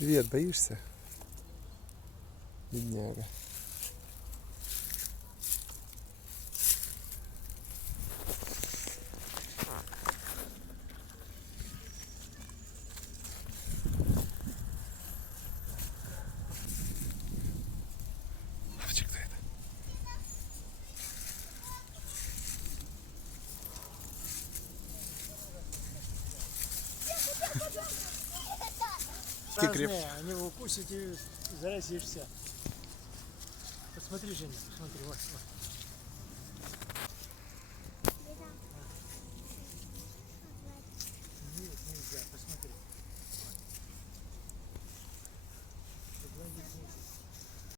Привет, боишься? Бедняга. Мальчик, кто это? Ты креп... Разные, они его укусят и заразишься. Посмотри, Женя, посмотри, вот, вот.